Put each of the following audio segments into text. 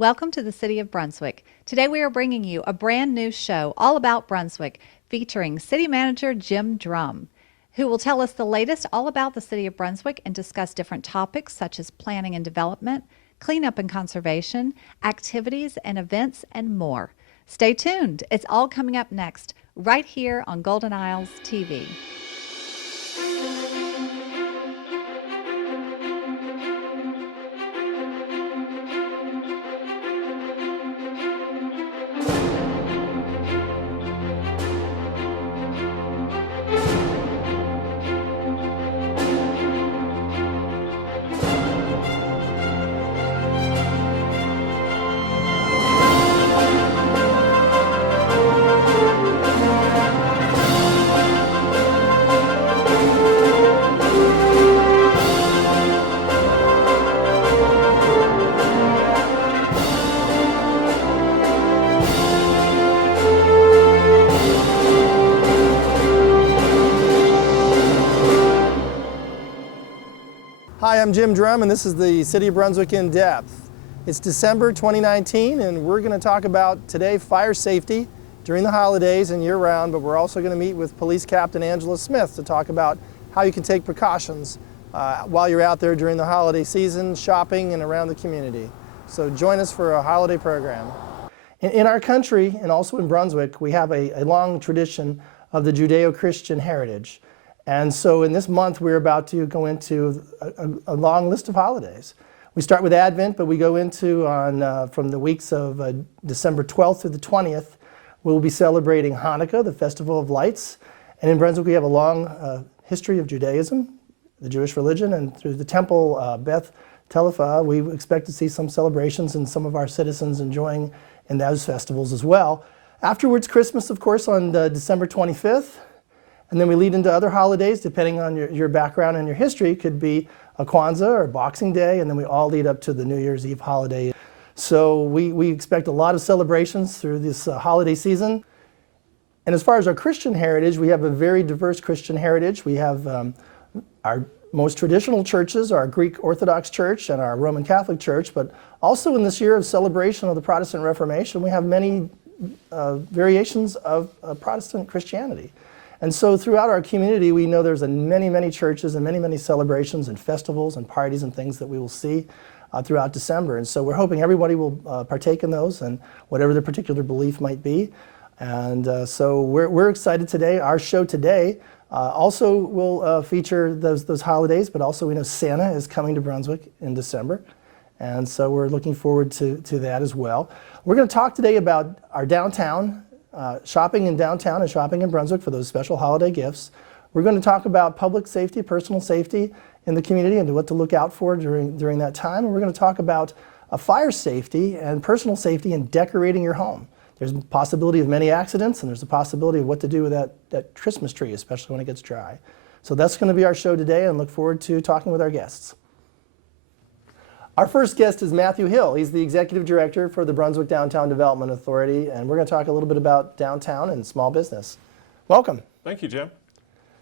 Welcome to the City of Brunswick. Today we are bringing you a brand new show all about Brunswick featuring City Manager Jim Drumm, who will tell us the latest all about the City of Brunswick and discuss different topics such as planning and development, cleanup and conservation, activities and events, and more. Stay tuned. It's all coming up next right here on Golden Isles TV. Hi, I'm Jim Drumm, and this is the City of Brunswick in Depth. It's December 2019, and we're going to talk about today fire safety during the holidays and year-round, but we're also going to meet with Police Captain Angela Smith to talk about how you can take precautions while you're out there during the holiday season, shopping, and around the community. So join us for a holiday program. In our country, and also in Brunswick, we have a long tradition of the Judeo-Christian heritage. And so in this month, we're about to go into a long list of holidays. We start with Advent, but we go into from the weeks of December 12th through the 20th, we'll be celebrating Hanukkah, the Festival of Lights. And in Brunswick, we have a long history of Judaism, the Jewish religion, and through the temple Beth Telefah, we expect to see some celebrations and some of our citizens enjoying in those festivals as well. Afterwards, Christmas, of course, on December 25th. And then we lead into other holidays, depending on your background and your history. It could be a Kwanzaa or Boxing Day, and then we all lead up to the New Year's Eve holiday. So we expect a lot of celebrations through this holiday season. And as far as our Christian heritage, we have a very diverse Christian heritage. We have our most traditional churches, our Greek Orthodox Church and our Roman Catholic Church, but also in this year of celebration of the Protestant Reformation, we have many variations of Protestant Christianity. And so throughout our community, we know there's many churches and many celebrations and festivals and parties and things that we will see throughout December. And so we're hoping everybody will partake in those and whatever their particular belief might be. And so we're excited today. Our show today also will feature those holidays, but also we know Santa is coming to Brunswick in December. And so we're looking forward to that as well. We're going to talk today about our downtown, shopping in downtown and shopping in Brunswick for those special holiday gifts. We're going to talk about public safety, personal safety in the community and what to look out for during that time. And we're going to talk about fire safety and personal safety in decorating your home. There's a possibility of many accidents, and there's a possibility of what to do with that Christmas tree, especially when it gets dry. So that's going to be our show today, and look forward to talking with our guests. Our first guest is Mathew Hill. He's the Executive Director for the Brunswick Downtown Development Authority, and we're going to talk a little bit about downtown and small business. Welcome. Thank you, Jim.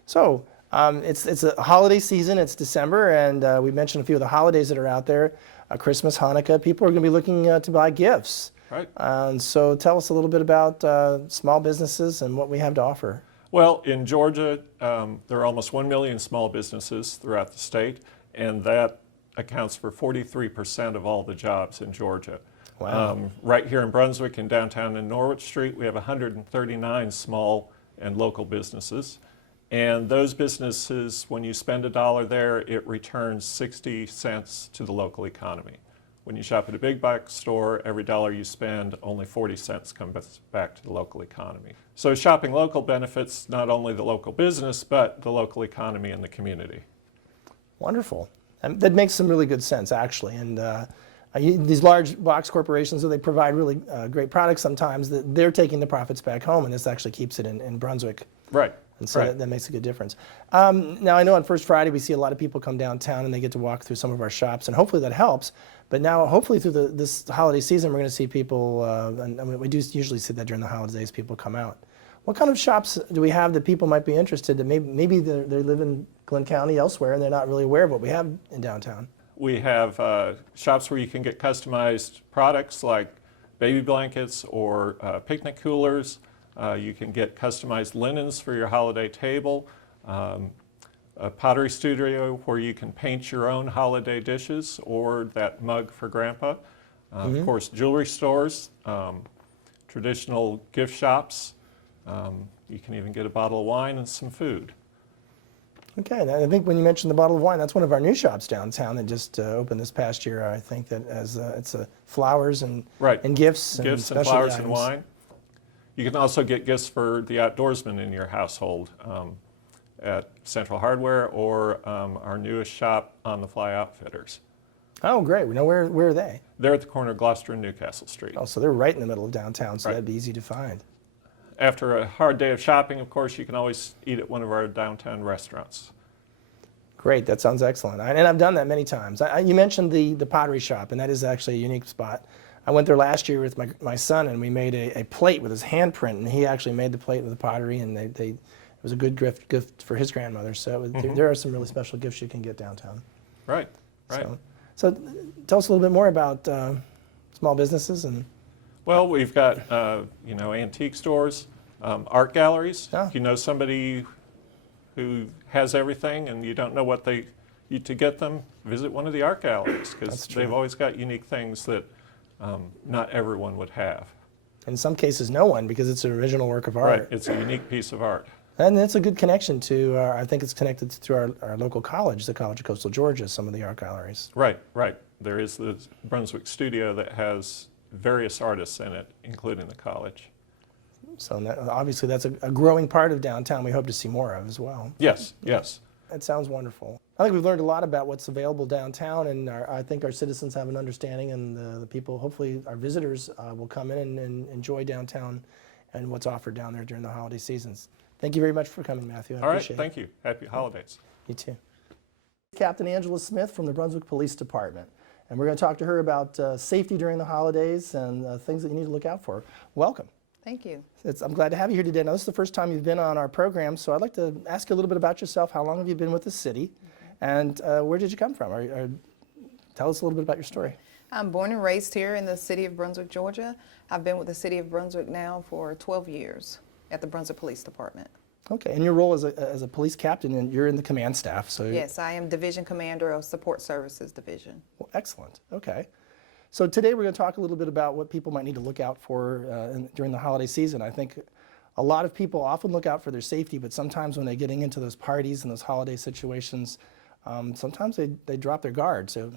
So it's a holiday season. It's December, and we mentioned a few of the holidays that are out there, Christmas, Hanukkah. People are going to be looking to buy gifts. Right. And so tell us a little bit about small businesses and what we have to offer. Well, in Georgia, there are almost 1 million small businesses throughout the state, and that accounts for 43% of all the jobs in Georgia. Wow. Right here in Brunswick and downtown in Norwich Street, we have 139 small and local businesses. And those businesses, when you spend $1 there, it returns 60 cents to the local economy. When you shop at a big box store, every dollar you spend, only 40 cents comes back to the local economy. So shopping local benefits not only the local business, but the local economy and the community. Wonderful. And that makes some really good sense, actually. And these large box corporations, they provide really great products sometimes, that they're taking the profits back home, and this actually keeps it in Brunswick. Right. And so that makes a good difference. Now, I know on First Friday we see a lot of people come downtown and they get to walk through some of our shops, and hopefully that helps. But now, hopefully through this holiday season, we're going to see people, and we do usually see that during the holidays, people come out. What kind of shops do we have that people might be interested in? Maybe they live in Glenn County elsewhere and they're not really aware of what we have in downtown. We have shops where you can get customized products like baby blankets or picnic coolers. You can get customized linens for your holiday table. A pottery studio where you can paint your own holiday dishes or that mug for Grandpa. Of course, jewelry stores, traditional gift shops. You can even get a bottle of wine and some food. Okay, and I think when you mentioned the bottle of wine, that's one of our new shops downtown that just opened this past year. I think that as it's flowers and Right. and gifts and Gifts and specialty flowers items. and wine. You can also get gifts for the outdoorsmen in your household at Central Hardware or our newest shop, On the Fly Outfitters. Oh, great. We know where are they? They're at the corner of Gloucester and Newcastle Street. Oh, so they're right in the middle of downtown, so Right. that'd be easy to find. After a hard day of shopping, of course, you can always eat at one of our downtown restaurants. Great, that sounds excellent. And I've done that many times. You mentioned the pottery shop, and that is actually a unique spot. I went there last year with my son, and we made a plate with his handprint, and he actually made the plate with the pottery, and it was a good gift for his grandmother. So there are some really special gifts you can get downtown. Right, right. So tell us a little bit more about small businesses and. Well, we've got antique stores, art galleries. Oh. If you know somebody who has everything and you don't know what to get them, visit one of the art galleries because That's true. they've always got unique things that not everyone would have. In some cases, no one, because it's an original work of art. Right, it's a unique piece of art. And it's a good connection to, I think it's connected through our local college, the College of Coastal Georgia, some of the art galleries. Right, right. There is the Brunswick studio that has various artists in it, including the college. So obviously that's a growing part of downtown we hope to see more of as well. Yes, yes. That sounds wonderful. I think we've learned a lot about what's available downtown, and I think our citizens have an understanding, and the people, hopefully our visitors, will come in and enjoy downtown and what's offered down there during the holiday seasons. Thank you very much for coming, Matthew. I All right, appreciate it. thank you. Happy holidays. You too. Captain Angela Smith from the Brunswick Police Department. And we're going to talk to her about safety during the holidays and things that you need to look out for. Welcome. Thank you. I'm glad to have you here today. Now, this is the first time you've been on our program, so I'd like to ask you a little bit about yourself. How long have you been with the city? And where did you come from? Tell us a little bit about your story. I'm born and raised here in the city of Brunswick, Georgia. I've been with the city of Brunswick now for 12 years at the Brunswick Police Department. Okay, and your role as a police captain, and you're in the command staff, so... Yes, I am Division Commander of Support Services Division. Well, excellent. Okay. So today we're going to talk a little bit about what people might need to look out for during the holiday season. I think a lot of people often look out for their safety, but sometimes when they're getting into those parties and those holiday situations, sometimes they drop their guard. So,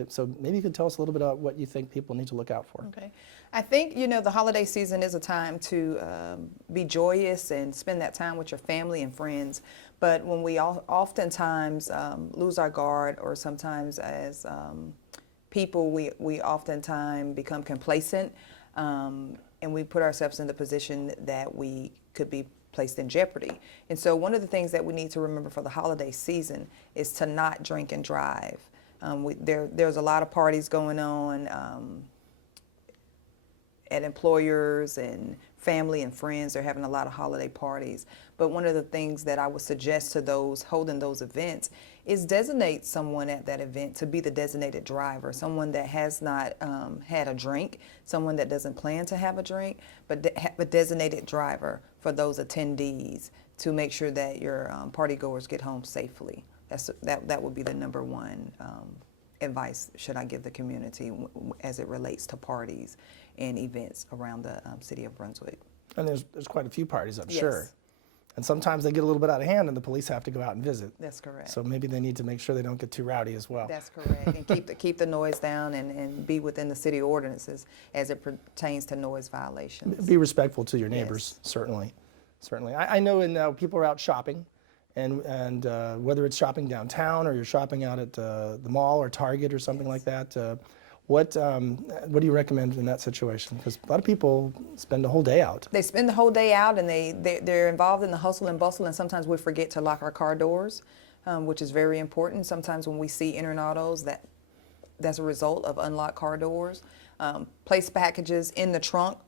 Right. so maybe you could tell us a little bit about what you think people need to look out for. Okay. I think, the holiday season is a time to be joyous and spend that time with your family and friends. But when we oftentimes lose our guard, or sometimes as people, we oftentimes become complacent, and we put ourselves in the position that we could be placed in jeopardy. And so one of the things that we need to remember for the holiday season is to not drink and drive. There's a lot of parties going on at employers and family and friends. They're having a lot of holiday parties. But one of the things that I would suggest to those holding those events is designate someone at that event to be the designated driver, someone that has not had a drink, someone that doesn't plan to have a drink, but have a designated driver for those attendees to make sure that your party goers get home safely. That would be the number one advice should I give the community as it relates to parties and events around the city of Brunswick. And there's quite a few parties, I'm Yes. sure. And sometimes they get a little bit out of hand and the police have to go out and visit. That's correct. So maybe they need to make sure they don't get too rowdy as well. That's correct. And keep the noise down and be within the city ordinances as it pertains to noise violations. Be respectful to your neighbors, Yes. certainly. Certainly. I know people are out shopping, and whether it's shopping downtown or you're shopping out at the mall or Target or something like that, what do you recommend in that situation? Because a lot of people spend a whole day out. They spend the whole day out, and they're involved in the hustle and bustle, and sometimes we forget to lock our car doors, which is very important. Sometimes when we see entering autos, that's a result of unlocked car doors. Place packages in the trunk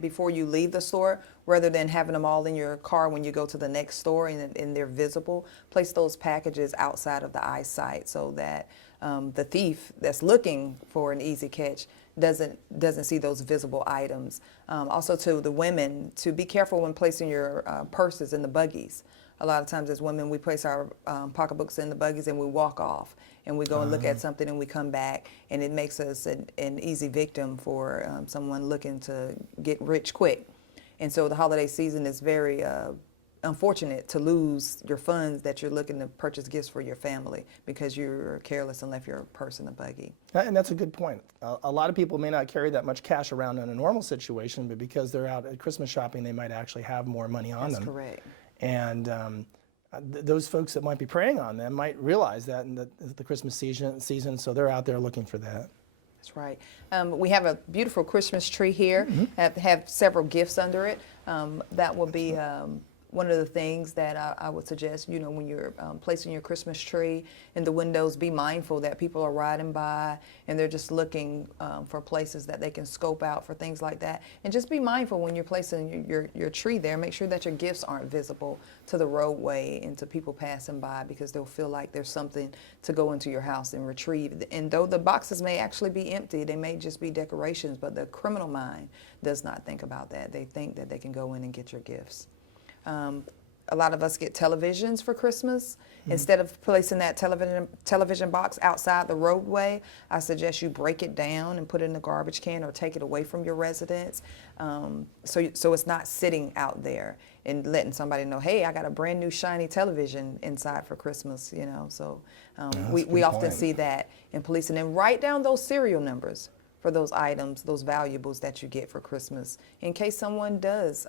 before you leave the store, rather than having them all in your car when you go to the next store and they're visible. Place those packages outside of the eyesight so that the thief that's looking for an easy catch doesn't see those visible items. Also, to the women, to be careful when placing your purses in the buggies. A lot of times as women, we place our pocketbooks in the buggies and we walk off, and we go and look at something and we come back, and it makes us an easy victim for someone looking to get rich quick. And so the holiday season is very unfortunate to lose your funds that you're looking to purchase gifts for your family because you're careless and left your purse in the buggy. And that's a good point. A lot of people may not carry that much cash around in a normal situation, but because they're out at Christmas shopping, they might actually have more money on them. That's correct. And those folks that might be preying on them might realize that in the Christmas season, so they're out there looking for that. That's right. We have a beautiful Christmas tree here, have several gifts under it. That will be one of the things that I would suggest, you know, when you're placing your Christmas tree in the windows, be mindful that people are riding by and they're just looking for places that they can scope out for things like that. And just be mindful when you're placing your tree there, make sure that your gifts aren't visible to the roadway and to people passing by, because they'll feel like there's something to go into your house and retrieve. And though the boxes may actually be empty, they may just be decorations, but the criminal mind does not think about that. They think that they can go in and get your gifts. A lot of us get televisions for Christmas. Instead of placing that television box outside the roadway, I suggest you break it down and put it in the garbage can or take it away from your residence, so it's not sitting out there and letting somebody know, hey, I got a brand new shiny television inside for Christmas, you know. So we often see that in police. And then write down those serial numbers for those items, those valuables that you get for Christmas, in case someone does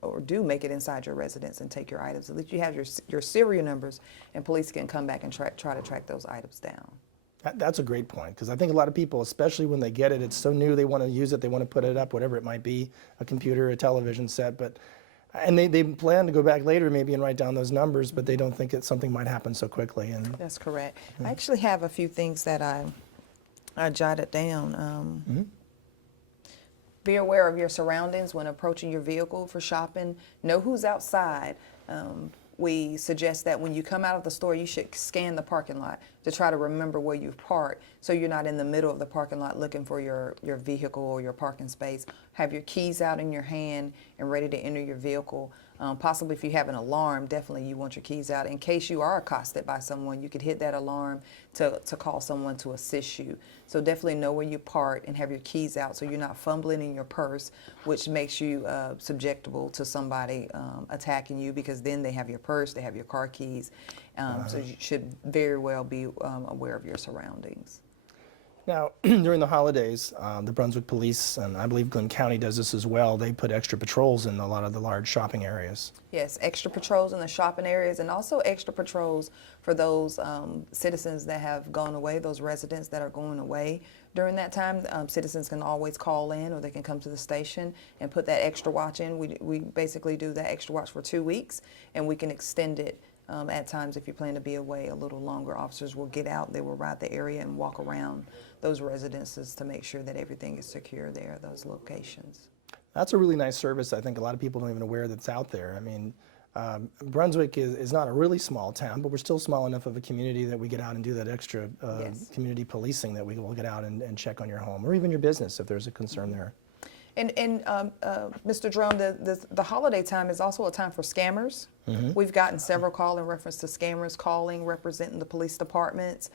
or do make it inside your residence and take your items. At least you have your serial numbers, and police can come back and try to track those items down. That's a great point, because I think a lot of people, especially when they get it, it's so new, they want to use it, they want to put it up, whatever it might be, a computer, a television set, and they plan to go back later maybe and write down those numbers, but they don't think that something might happen so quickly. And that's correct. I actually have a few things that I jotted down. Be aware of your surroundings when approaching your vehicle for shopping. Know who's outside. We suggest that when you come out of the store, you should scan the parking lot to try to remember where you've parked, so you're not in the middle of the parking lot looking for your vehicle or your parking space. Have your keys out in your hand and ready to enter your vehicle. Possibly if you have an alarm, definitely you want your keys out. In case you are accosted by someone, you could hit that alarm to call someone to assist you. So definitely know where you park and have your keys out so you're not fumbling in your purse, which makes you susceptible to somebody attacking you, because then they have your purse, they have your car keys. So you should very well be aware of your surroundings. now, during the holidays, the Brunswick Police, and I believe Glenn County does this as well, they put extra patrols in a lot of the large shopping areas. Yes, extra patrols in the shopping areas, and also extra patrols for those citizens that have gone away, those residents that are going away. During that time, citizens can always call in, or they can come to the station and put that extra watch in. We basically do that extra watch for 2 weeks, and we can extend it at times if you plan to be away a little longer. Officers will get out, they will ride the area and walk around those residences to make sure that everything is secure there, those locations. That's a really nice service. I think a lot of people don't even aware that's out there. I mean, Brunswick is not a really small town, but we're still small enough of a community that we get out and do that extra Yes. community policing, that we will get out and check on your home or even your business if there's a concern there. And Mr. Drumm, the holiday time is also a time for scammers. Mm-hmm. We've gotten several calls in reference to scammers calling, representing the police departments,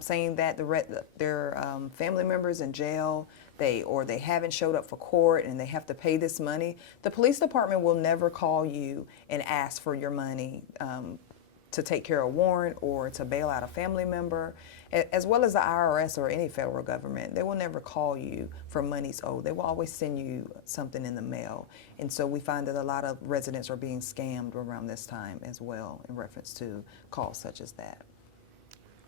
saying that their family members in jail, they haven't showed up for court and they have to pay this money. The police department will never call you and ask for your money to take care of a warrant or to bail out a family member, as well as the IRS or any federal government. They will never call you for monies owed. They will always send you something in the mail. And so we find that a lot of residents are being scammed around this time as well, in reference to calls such as that.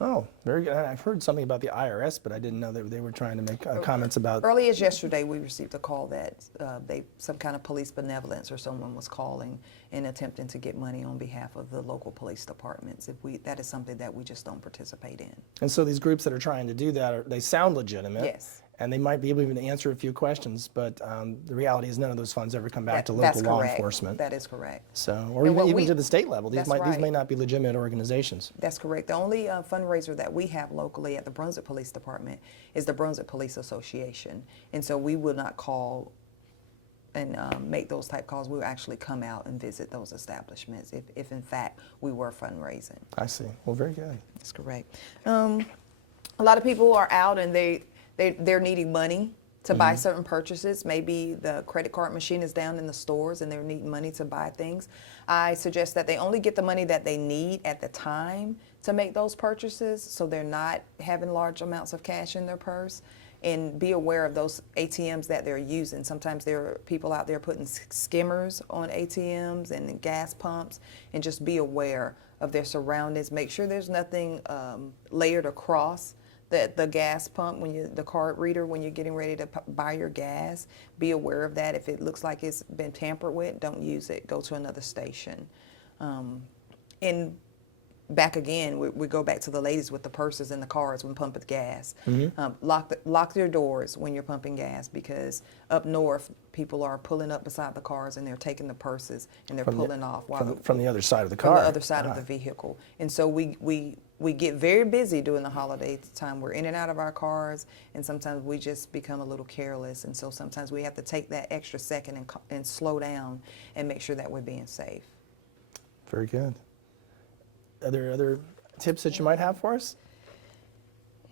Oh, very good. I've heard something about the IRS, but I didn't know that they were trying to make comments about... Early as yesterday, we received a call that some kind of police benevolence or someone was calling and attempting to get money on behalf of the local police departments. That is something that we just don't participate in. And so these groups that are trying to do that, they sound legitimate. Yes. and they might be able even to answer a few questions, but the reality is none of those funds ever come back to That's local law correct. enforcement. That is correct. So, or And what even we- to the state level. These That's these may right. not be legitimate organizations. That's correct. The only fundraiser that we have locally at the Brunswick Police Department is the Brunswick Police Association. And so we will not call and make those type calls. We will actually come out and visit those establishments if in fact we were fundraising. I see. Well, very good. That's correct. A lot of people are out and they're needing money to buy certain purchases. Maybe the credit card machine is down in the stores and they're needing money to buy things. I suggest that they only get the money that they need at the time to make those purchases, so they're not having large amounts of cash in their purse. And be aware of those ATMs that they're using. Sometimes there are people out there putting skimmers on ATMs and gas pumps, and just be aware of their surroundings. Make sure there's nothing layered across the gas pump the card reader when you're getting ready to buy your gas. Be aware of that. If it looks like it's been tampered with, don't use it. Go to another station. And back again, we go back to the ladies with the purses in the cars when pumping gas. Lock your doors when you're pumping gas, because up north, people are pulling up beside the cars and they're taking the purses and they're pulling off From the other side of the from car. the other side of the vehicle. And so we get very busy during the holiday time. We're in and out of our cars, and sometimes we just become a little careless. And so sometimes we have to take that extra second and slow down and make sure that we're being safe. Very good. Are there other tips that you might have for us?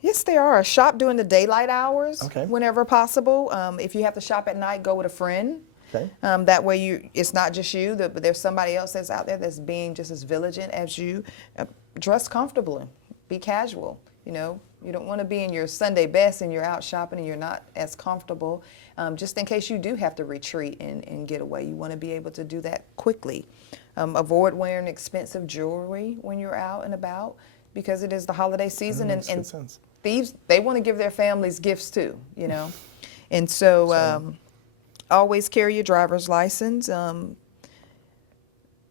Yes, there are. Shop during the daylight hours Okay. whenever possible. If you have to shop at night, go with a friend. Okay. That way it's not just you, but there's somebody else that's out there that's being just as vigilant as you. Dress comfortably. Be casual. You don't want to be in your Sunday best and you're out shopping and you're not as comfortable. Just in case you do have to retreat and get away, you want to be able to do that quickly. Avoid wearing expensive jewelry when you're out and about, because it is the holiday season, makes good and sense. thieves, they want to give their families gifts too, And so always carry your driver's license.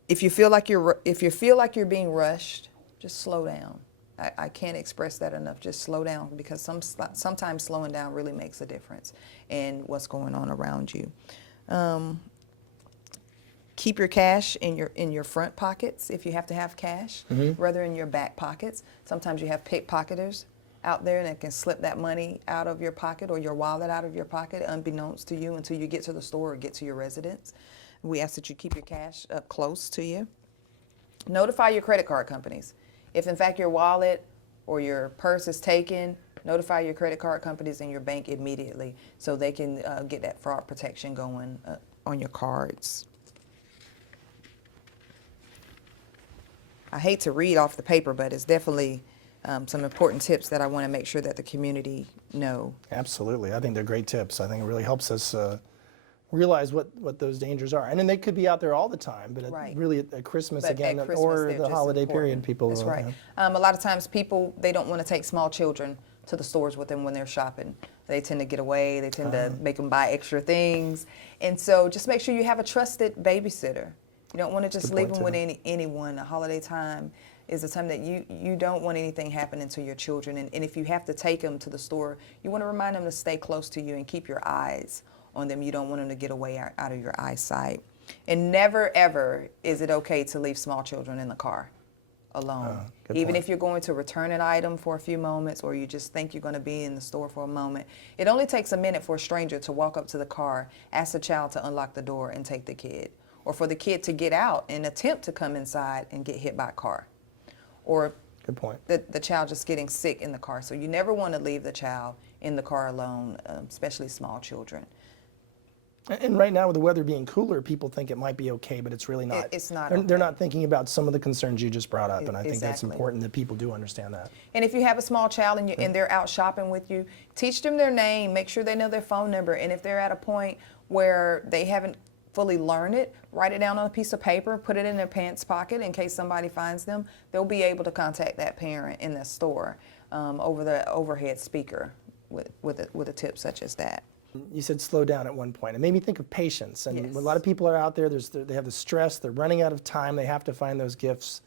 If you feel like you're being rushed, just slow down. I can't express that enough. Just slow down, because sometimes slowing down really makes a difference in what's going on around you. Keep your cash in your front pockets if you have to have cash, rather in your back pockets. Sometimes you have pickpocketers out there that can slip that money out of your pocket or your wallet out of your pocket unbeknownst to you until you get to the store or get to your residence. We ask that you keep your cash up close to you. Notify your credit card companies. If in fact your wallet or your purse is taken, notify your credit card companies and your bank immediately so they can get that fraud protection going on your cards. I hate to read off the paper, but it's definitely some important tips that I want to make sure that the community know. Absolutely. I think they're great tips. I think it really helps us realize what those dangers are. And then they could be out there all the time, but Right. really at Christmas But again, at Christmas, or they're the just holiday important. period, people That's will, right. A lot of times people, they don't want to take small children to the stores with them when they're shopping. They tend to get away. They tend to make them buy extra things. And so just make sure you have a trusted babysitter. You don't want to just Good leave point, them with anyone. The holiday time is a time that you don't want anything happening to your children. And if you have to take them to the store, you want to remind them to stay close to you and keep your eyes on them. You don't want them to get away out of your eyesight. And never, ever is it okay to leave small children in the car alone. Good Even point. if you're going to return an item for a few moments, or you just think you're going to be in the store for a moment. It only takes a minute for a stranger to walk up to the car, ask the child to unlock the door and take the kid, or for the kid to get out and attempt to come inside and get hit by a car, or Good point. the child just getting sick in the car. So you never want to leave the child in the car alone, especially small children. And right now, with the weather being cooler, people think it might be okay, but it's really not. It's not They're okay. not thinking about some of the concerns you just brought up, and I think that's Exactly. important that people do understand that. And if you have a small child and they're out shopping with you, teach them their name, make sure they know their phone number. And if they're at a point where they haven't fully learned it, write it down on a piece of paper, put it in their pants pocket in case somebody finds them. They'll be able to contact that parent in the store over the overhead speaker with a tip such as that. You said slow down at one point. It made me think of patience. And Yes. a lot of people are out there, they have the stress, they're running out of time, they have to find those gifts.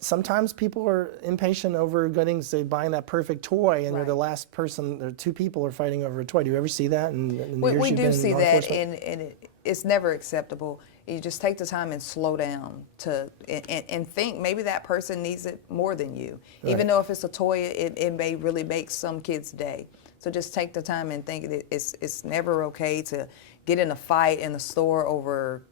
Sometimes people are impatient over getting, say, buying that perfect toy, and you're the last person, or two people are fighting over a toy. Do you ever see that? We do see that, and it's never acceptable. You just take the time and slow down and think maybe that person needs it more than you. Right. Even though if it's a toy, it may really make some kids' day. So just take the time and think that it's never okay to get in a fight in the store over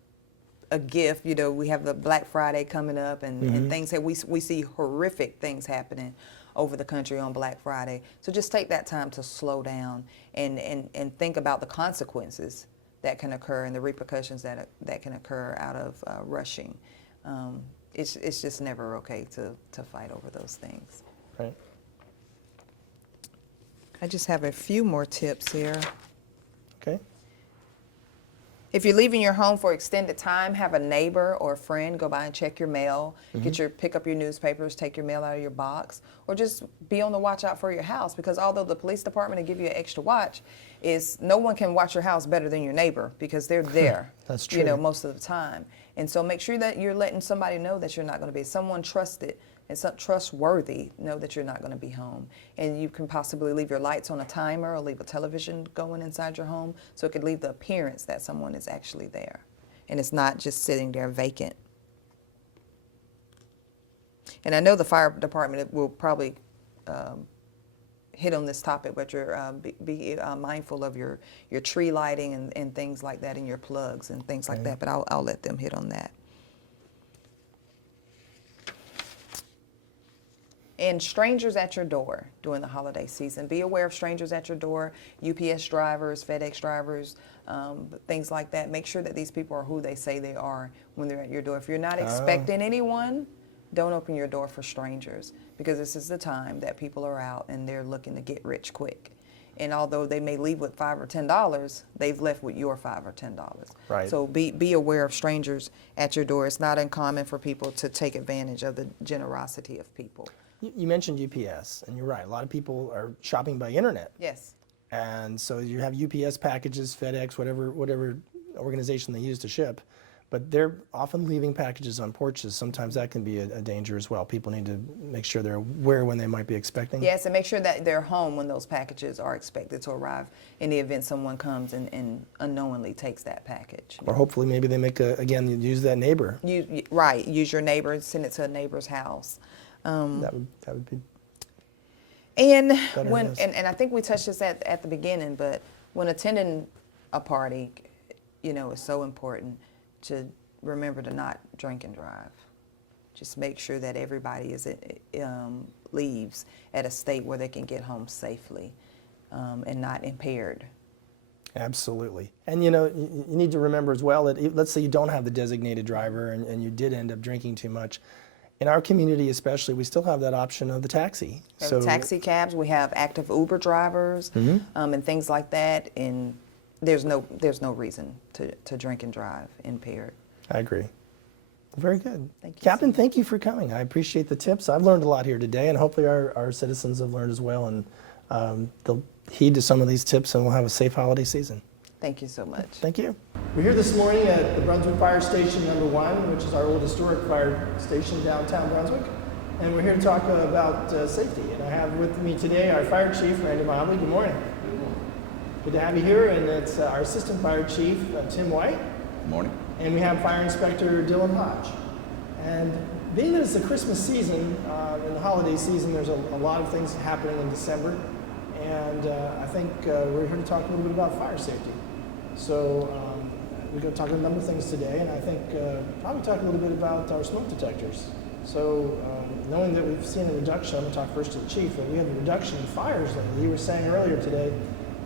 a gift. You know, we have the Black Friday coming up, and things that we see horrific things happening over the country on Black Friday. So just take that time to slow down and think about the consequences that can occur and the repercussions that can occur out of rushing. It's just never okay to fight over those things. Right. I just have a few more tips here. Okay. If you're leaving your home for extended time, have a neighbor or a friend go by and check your mail, pick up your newspapers, take your mail out of your box, or just be on the watch out for your house, because although the police department will give you an extra watch, no one can watch your house better than your neighbor, because they're there. That's true. You know, most of the time. And so make sure that you're letting somebody know that you're not going to be, someone trusted and trustworthy, know that you're not going to be home. And you can possibly leave your lights on a timer or leave a television going inside your home, so it could leave the appearance that someone is actually there and it's not just sitting there vacant. And I know the fire department will probably hit on this topic, but you're be mindful of your tree lighting and things like that, and your plugs and things like that, but I'll let them hit on that. And strangers at your door during the holiday season. Be aware of strangers at your door, UPS drivers, FedEx drivers, things like that. Make sure that these people are who they say they are when they're at your door. If you're not expecting anyone, don't open your door for strangers, because this is the time that people are out and they're looking to get rich quick. And although they may leave with $5 or $10, they've left with your $5 or $10. Right. So be aware of strangers at your door. It's not uncommon for people to take advantage of the generosity of people. You mentioned UPS, and you're right. A lot of people are shopping by internet. Yes. And so you have UPS packages, FedEx, whatever organization they use to ship, but they're often leaving packages on porches. Sometimes that can be a danger as well. People need to make sure they're aware when they might be expecting. Yes, and make sure that they're home when those packages are expected to arrive, in the event someone comes and unknowingly takes that package. Or hopefully maybe they again, use that neighbor. Use your neighbor and send it to a neighbor's house. That would be. And and I think we touched this at the beginning, but when attending a party, it's so important to remember to not drink and drive. Just make sure that everybody leaves at a state where they can get home safely and not impaired. Absolutely. And you need to remember as well that let's say you don't have the designated driver and you did end up drinking too much. In our community especially, we still have that option of the taxi. We have taxi cabs, we have active Uber drivers, and things like that, and there's no reason to drink and drive impaired. I agree. Very good. Thank you, Captain, thank you for coming. I appreciate the tips. I've learned a lot here today, and hopefully our citizens have learned as well, and they'll heed to some of these tips, and we'll have a safe holiday season. Thank you so much. Thank you. We're here this morning at the Brunswick Fire Station number 1, which is our old historic fire station downtown Brunswick. And we're here to talk about safety. And I have with me today our Fire Chief, Randy Mobley. Good morning. Good morning. Good to have you here. And it's our Assistant Fire Chief, Tim White. Good morning. And we have Fire Inspector Dylan Hodge. And being that it's the Christmas season, and the holiday season, there's a lot of things happening in December. And I think we're here to talk a little bit about fire safety. So we're going to talk about a number of things today, and I think probably talk a little bit about our smoke detectors. So knowing that we've seen a reduction, I'm going to talk first to the chief, but we have a reduction in fires lately. You were saying earlier today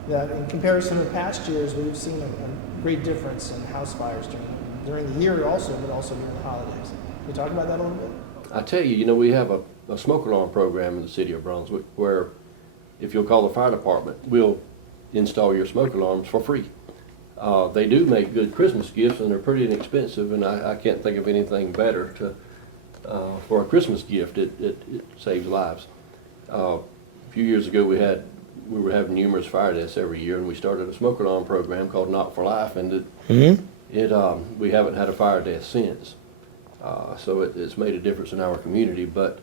that in comparison to past years, we've seen a great difference in house fires during the year also, but also during the holidays. Can you talk about that a little bit? I tell you, we have a smoke alarm program in the city of Brunswick where if you'll call the fire department, we'll install your smoke alarms for free. They do make good Christmas gifts, and they're pretty inexpensive, and I can't think of anything better for a Christmas gift. It saves lives. A few years ago, we were having numerous fire deaths every year, and we started a smoke alarm program called Knock for Life, and we haven't had a fire death since. So it's made a difference in our community. But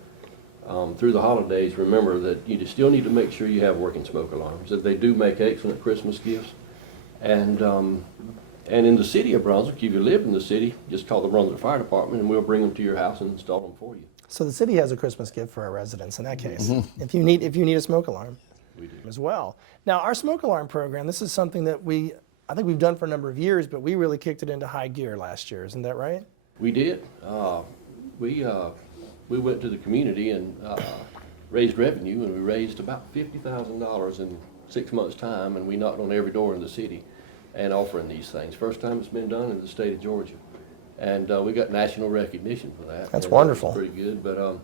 through the holidays, remember that you still need to make sure you have working smoke alarms. That they do make excellent Christmas gifts. And in the city of Brunswick, if you live in the city, just call the Brunswick Fire Department and we'll bring them to your house and install them for you. So the city has a Christmas gift for our residents in that case, if you need a smoke alarm. We do. As well. Now, our smoke alarm program, this is something that I think we've done for a number of years, but we really kicked it into high gear last year. Isn't that right? We did. We went to the community and raised revenue, and we raised about $50,000 in 6 months' time, and we knocked on every door in the city and offering these things. First time it's been done in the state of Georgia. And we got national recognition for that. That's and wonderful. That was pretty good, but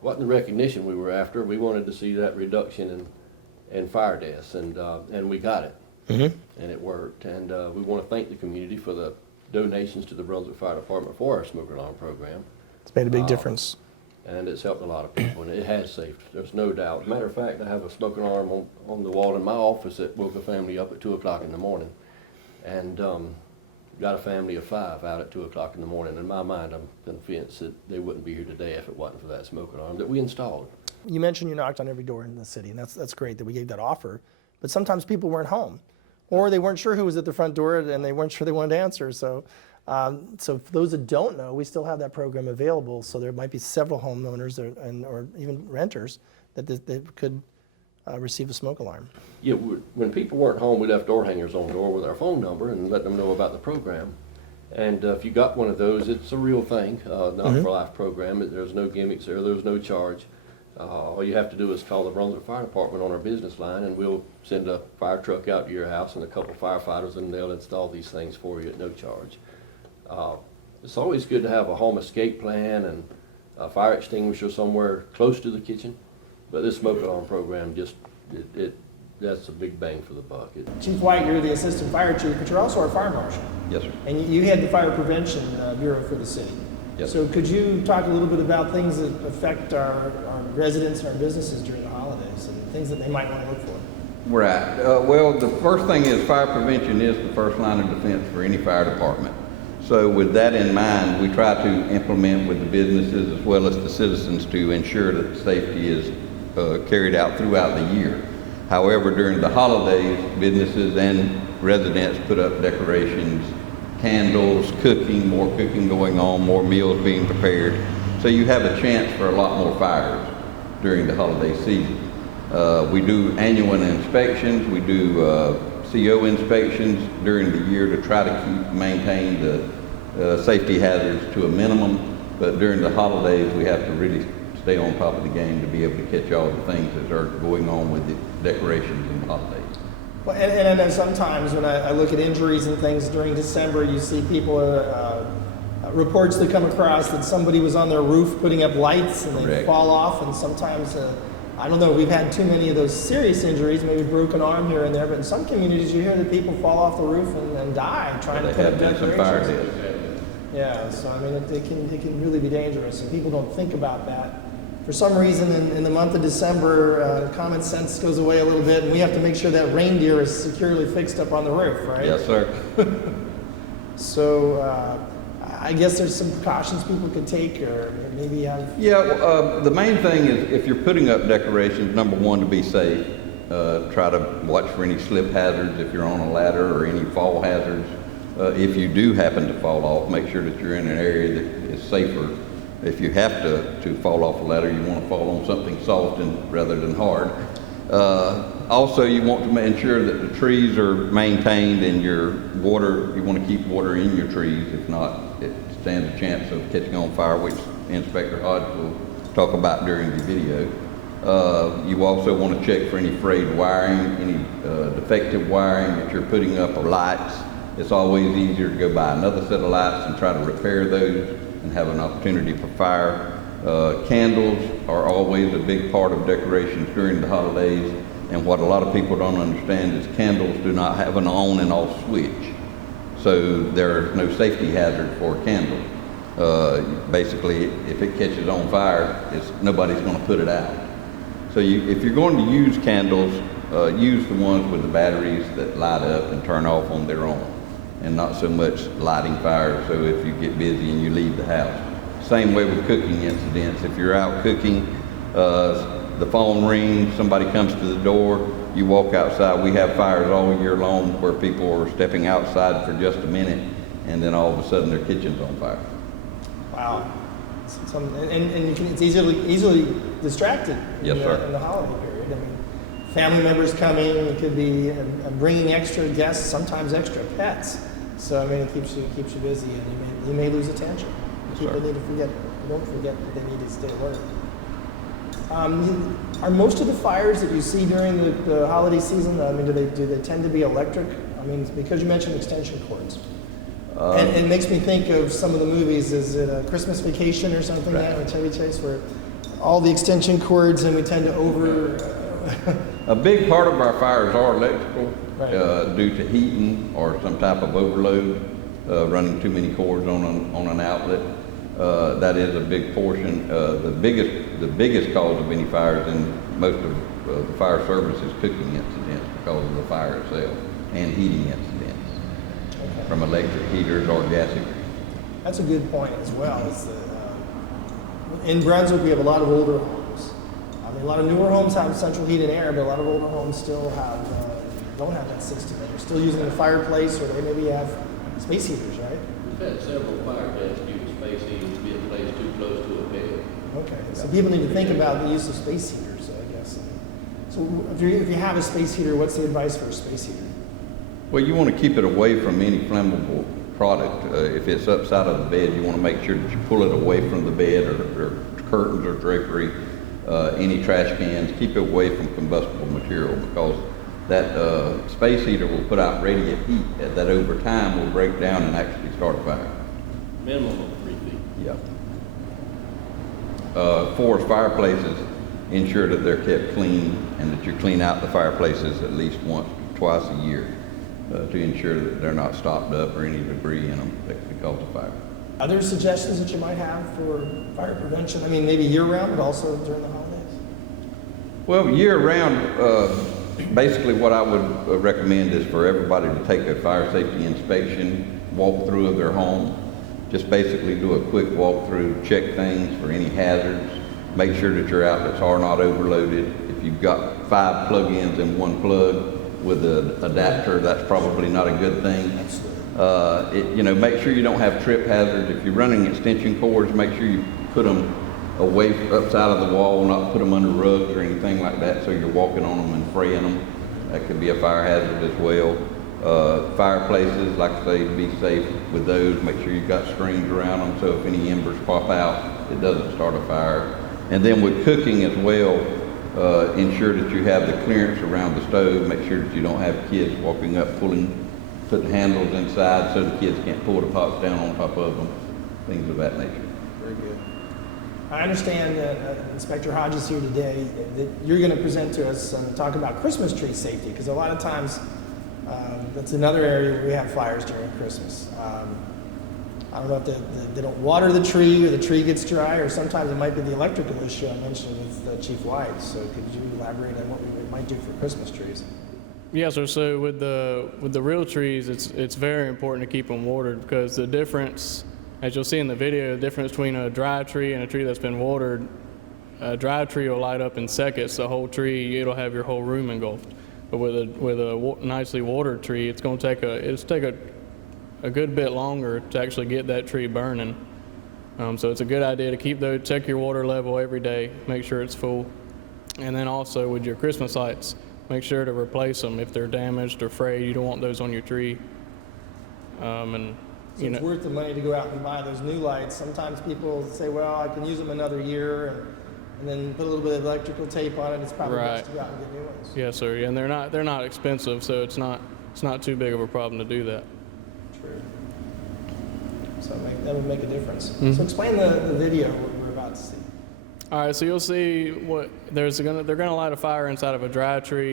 wasn't the recognition we were after. We wanted to see that reduction in fire deaths, and we got it. And it worked. And we want to thank the community for the donations to the Brunswick Fire Department for our smoke alarm program. It's made a big difference. And it's helped a lot of people, and it has saved. There's no doubt. As a matter of fact, I have a smoke alarm on the wall in my office that woke a family up at 2 o'clock in the morning. And got a family of 5 out at 2 o'clock in the morning. In my mind, I'm convinced that they wouldn't be here today if it wasn't for that smoke alarm that we installed. You mentioned you knocked on every door in the city, and that's great that we gave that offer. But sometimes people weren't home, or they weren't sure who was at the front door, and they weren't sure they wanted to answer. So for those that don't know, we still have that program available. So there might be several homeowners or even renters that could receive a smoke alarm. Yeah, when people weren't home, we left door hangers on the door with our phone number and let them know about the program. And if you got one of those, it's a real thing, not for life program. There's no gimmicks there. There's no charge. All you have to do is call the Brunswick Fire Department on our business line, and we'll send a fire truck out to your house and a couple of firefighters, and they'll install these things for you at no charge. It's always good to have a home escape plan and a fire extinguisher somewhere close to the kitchen. But this smoke alarm program that's a big bang for the buck. Chief White, you're the assistant fire chief, but you're also our fire marshal. Yes, sir. And you head the fire prevention bureau for the city. Yes. So could you talk a little bit about things that affect our residents and our businesses during the holidays and things that they might want to look for? Right. Well, the first thing is fire prevention is the first line of defense for any fire department. So with that in mind, we try to implement with the businesses as well as the citizens to ensure that safety is carried out throughout the year. However, during the holidays, businesses and residents put up decorations, candles, more cooking going on, more meals being prepared. So you have a chance for a lot more fires during the holiday season. We do annual inspections, we do CO inspections during the year to try to maintain the safety hazards to a minimum. But during the holidays, we have to really stay on top of the game to be able to catch all the things that are going on with the decorations and holidays. Well, and I know sometimes when I look at injuries and things during December, you see people, reports that come across that somebody was on their roof putting up lights and they Correct. fall off, and sometimes, I don't know, we've had too many of those serious injuries, maybe broken arm here and there, but in some communities you hear that people fall off the roof and die trying to They put up have been some fire decorations. deaths. Yeah, so I mean, it can really be dangerous, and people don't think about that. For some reason, in the month of December, common sense goes away a little bit, and we have to make sure that reindeer is securely fixed up on the roof, right? Yes, sir. So I guess there's some precautions people could take, or maybe have. Yeah, the main thing is if you're putting up decorations, number one, to be safe. Try to watch for any slip hazards if you're on a ladder or any fall hazards. If you do happen to fall off, make sure that you're in an area that is safer. If you have to fall off a ladder, you want to fall on something soft rather than hard. Also, you want to ensure that the trees are maintained and you want to keep water in your trees. If not, it stands a chance of catching on fire, which Inspector Hodge will talk about during the video. You also want to check for any frayed wiring, any defective wiring that you're putting up, or lights. It's always easier to go buy another set of lights and try to repair those and have an opportunity for fire. Candles are always a big part of decorations during the holidays, and what a lot of people don't understand is candles do not have an on and off switch. So there's no safety hazard for a candle. Basically, if it catches on fire, nobody's going to put it out. So if you're going to use candles, use the ones with the batteries that light up and turn off on their own, and not so much lighting fires, so if you get busy and you leave the house, Same way with cooking incidents. If you're out cooking, the phone rings, somebody comes to the door, you walk outside. We have fires all year long where people are stepping outside for just a minute, and then all of a sudden their kitchen's on fire. Wow. And you can, it's easily distracted Yes, sir. In the holiday period. I mean, family members coming, it could be bringing extra guests, sometimes extra pets. So I mean, it keeps you busy, and you may lose attention. Yes, People sir. need to don't forget that they need to stay alert. Are most of the fires that you see during the holiday season, I mean, do they tend to be electric? I mean, because you mentioned extension cords. And it makes me think of some of the movies. Is it a Christmas Vacation or something like that with Chevy Chase, where all the extension cords and we tend to over... A big part of our fires are electrical, Right. due to heating or some type of overload, running too many cords on an outlet. That is a big portion. The biggest cause of any fires in most of the fire service is cooking incidents because of the fire itself, and heating incidents from electric heaters or gas heaters. That's a good point as well. Is that, in Brunswick, we have a lot of older homes. I mean, a lot of newer homes have central heat and air, but a lot of older homes still don't have that system. They're still using a fireplace, or they maybe have space heaters, right? We've had several fire deaths due to space heaters being placed too close to a bed. Okay, so people need to think about the use of space heaters, I guess. So if you have a space heater, what's the advice for a space heater? Well, you want to keep it away from any flammable product. If it's upside of the bed, you want to make sure that you pull it away from the bed or curtains or drapery, any trash cans. Keep it away from combustible material, because that space heater will put out radiant heat that over time will break down and actually start a fire. Minimum of 3 feet. Yep. For fireplaces, ensure that they're kept clean and that you clean out the fireplaces at least once, twice a year to ensure that they're not stopped up or any debris in them that could cause a fire. Other suggestions that you might have for fire prevention? I mean, maybe year-round, but also during the holidays? Well, year-round, basically what I would recommend is for everybody to take a fire safety inspection, walk through of their home. Just basically do a quick walkthrough, check things for any hazards, make sure that your outlets are not overloaded. If you've got 5 plug-ins in one plug with an adapter, that's probably not a good thing. Make sure you don't have trip hazards. If you're running extension cords, make sure you put them away upside of the wall, not put them under rugs or anything like that, so you're walking on them and fraying them. That could be a fire hazard as well. Fireplaces, like I say, to be safe with those, make sure you've got screens around them so if any embers pop out, it doesn't start a fire. And then with cooking as well, ensure that you have the clearance around the stove. Make sure that you don't have kids walking up, putting handles inside so the kids can't pull the pots down on top of them, things of that nature. Very good. I understand that Inspector Hodges here today, that you're going to present to us and talk about Christmas tree safety, because a lot of times that's another area where we have fires during Christmas. I don't know if they don't water the tree, or the tree gets dry, or sometimes it might be the electrical issue I mentioned with Chief White. So could you elaborate on what we might do for Christmas trees? Yes, sir. So with the real trees, it's very important to keep them watered, because the difference, as you'll see in the video, the difference between a dry tree and a tree that's been watered, a dry tree will light up in seconds. The whole tree, it'll have your whole room engulfed. But with a nicely watered tree, it's going to take a good bit longer to actually get that tree burning. So it's a good idea to check your water level every day, make sure it's full. And then also with your Christmas lights, make sure to replace them if they're damaged or frayed. You don't want those on your tree. So it's worth the money to go out and buy those new lights. Sometimes people say, well, I can use them another year, and then put a little bit of electrical tape on it. It's probably best to go out and get new ones. Yes, sir. And they're not expensive, so it's not too big of a problem to do that. True. So that would make a difference. Mm-hmm. So explain the video we're about to see. All right, so you'll see they're gonna light a fire inside of a dry tree.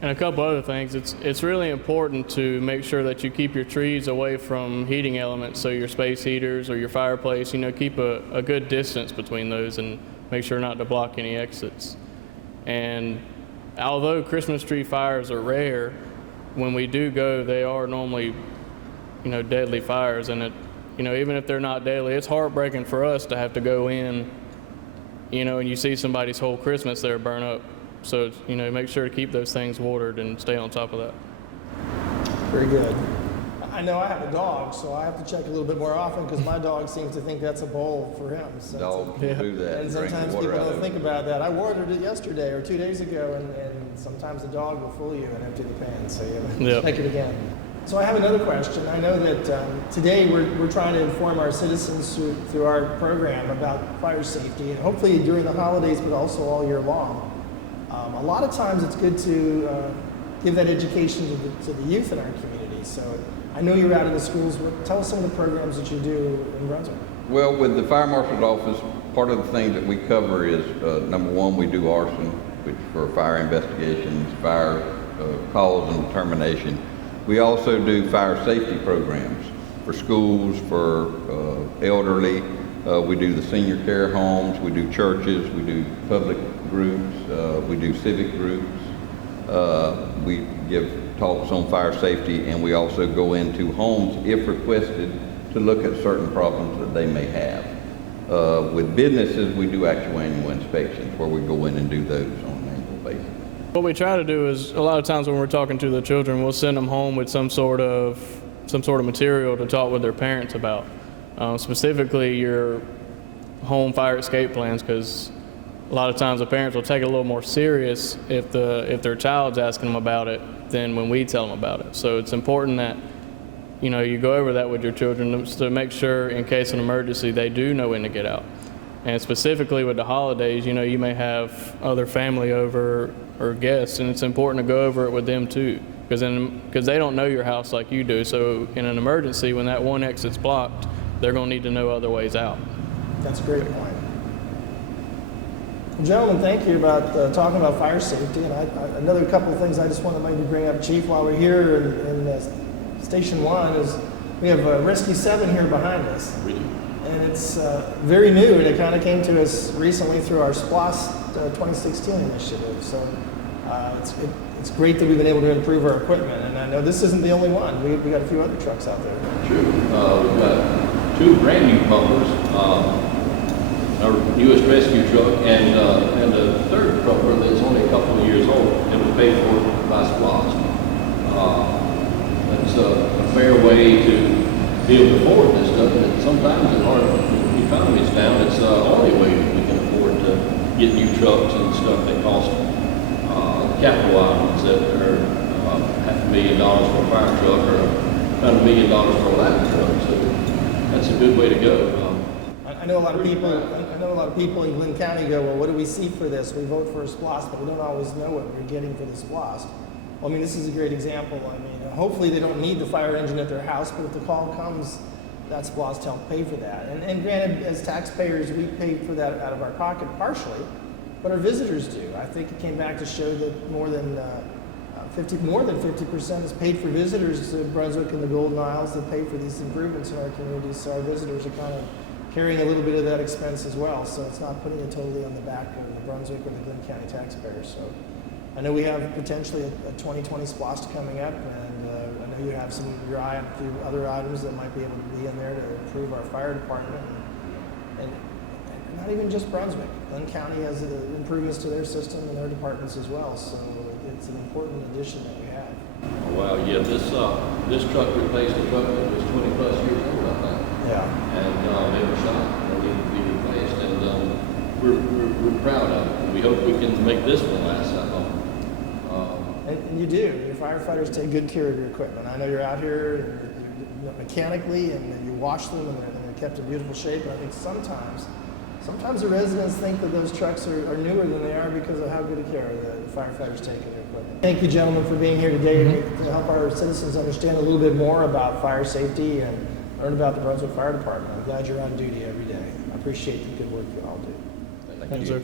And a couple other things. It's really important to make sure that you keep your trees away from heating elements, so your space heaters or your fireplace, keep a good distance between those and make sure not to block any exits. And although Christmas tree fires are rare, when we do go, they are normally, deadly fires. And even if they're not deadly, it's heartbreaking for us to have to go in, and you see somebody's whole Christmas there burn up. So, make sure to keep those things watered and stay on top of that. Very good. I know I have a dog, so I have to check a little bit more often because my dog seems to think that's a bowl for him. So Dogs will do that. and drink sometimes water people out don't of think it. about that. I watered it yesterday or 2 days ago, and sometimes the dog will fool you and empty the pan, so you have to Yep. check it again. So I have another question. I know that today we're trying to inform our citizens through our program about fire safety, and hopefully during the holidays, but also all year long. A lot of times it's good to give that education to the youth in our community. So I know you're out in the schools. Tell us some of the programs that you do in Brunswick. Well, with the fire marshal's office, part of the things that we cover is, number one, we do arson, which for fire investigations, fire calls and determination. We also do fire safety programs for schools, for elderly. We do the senior care homes, we do churches, we do public groups, we do civic groups. We give talks on fire safety, and we also go into homes, if requested, to look at certain problems that they may have. With businesses, we do actual annual inspections where we go in and do those on an annual basis. What we try to do is, a lot of times when we're talking to the children, we'll send them home with some sort of material to talk with their parents about. Specifically your home fire escape plans, because a lot of times the parents will take it a little more serious if their child's asking them about it than when we tell them about it. So it's important that you go over that with your children to make sure in case of an emergency they do know when to get out. And specifically with the holidays, you may have other family over or guests, and it's important to go over it with them too, because they don't know your house like you do. So in an emergency, when that one exit's blocked, they're going to need to know other ways out. That's a great point. Gentlemen, thank you about talking about fire safety. And another couple of things I just want to maybe bring up, Chief, while we're here in Station 1 is we have Rescue 7 here behind us. We do. And it's very new, and it kind of came to us recently through our SPLOST 2016 initiative. So it's great that we've been able to improve our equipment. And I know this isn't the only one. We got a few other trucks out there. True. We've got 2 brand new pumpers, our newest rescue truck, and a third pumper that's only a couple of years old. It was paid for by SPLOST. That's a fair way to be able to afford this stuff. And sometimes in our economy's down, it's the only way we can afford to get new trucks and stuff that cost capital items that are $500,000 for a fire truck or about $1 million for a ladder truck. So that's a good way to go. I know a lot of people. I know a lot of people in Glynn County go, well, what do we see for this? We vote for a SPLOST, but we don't always know what we're getting for the SPLOST. Well, I mean, this is a great example. I mean, hopefully they don't need the fire engine at their house, but if the call comes, that SPLOST help pay for that. And granted, as taxpayers, we pay for that out of our pocket partially, but our visitors do. I think it came back to show that more than 50% is paid for visitors to Brunswick and the Golden Isles that pay for these improvements in our communities. So our visitors are kind of carrying a little bit of that expense as well. So it's not putting it totally on the back of the Brunswick or the Glynn County taxpayers. So I know we have potentially a 2020 SPLOST coming up, and I know you have your eye on a few other items that might be able to be in there to improve our fire department. And not even just Brunswick. Glynn County has improvements to their system and their departments as well. So it's an important addition that we have. Oh, wow, yeah, this truck replaced a truck that was 20 plus years old, I think. Yeah. And they were shot and needed to be replaced, and we're proud of it. We hope we can make this one last that long. And you do. Your firefighters take good care of your equipment. I know you're out here mechanically, and you wash them, and they're kept in beautiful shape. And I think sometimes the residents think that those trucks are newer than they are because of how good a care the firefighters take of their equipment. Thank you, gentlemen, for being here today to help our citizens understand a little bit more about fire safety and learn about the Brunswick Fire Department. I'm glad you're on duty every day. I appreciate the good work you all do. Thank you. Sir.